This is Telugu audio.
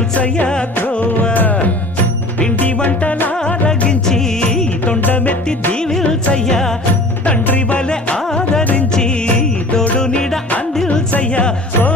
చూపించయ్యా త్రోవ పిండి వంటలారగించి తొండమెత్తి దీవిల్చయ్యా తండ్రి వలె ఆదరించి తోడు నీడ అందిల్చయ్యా ఓ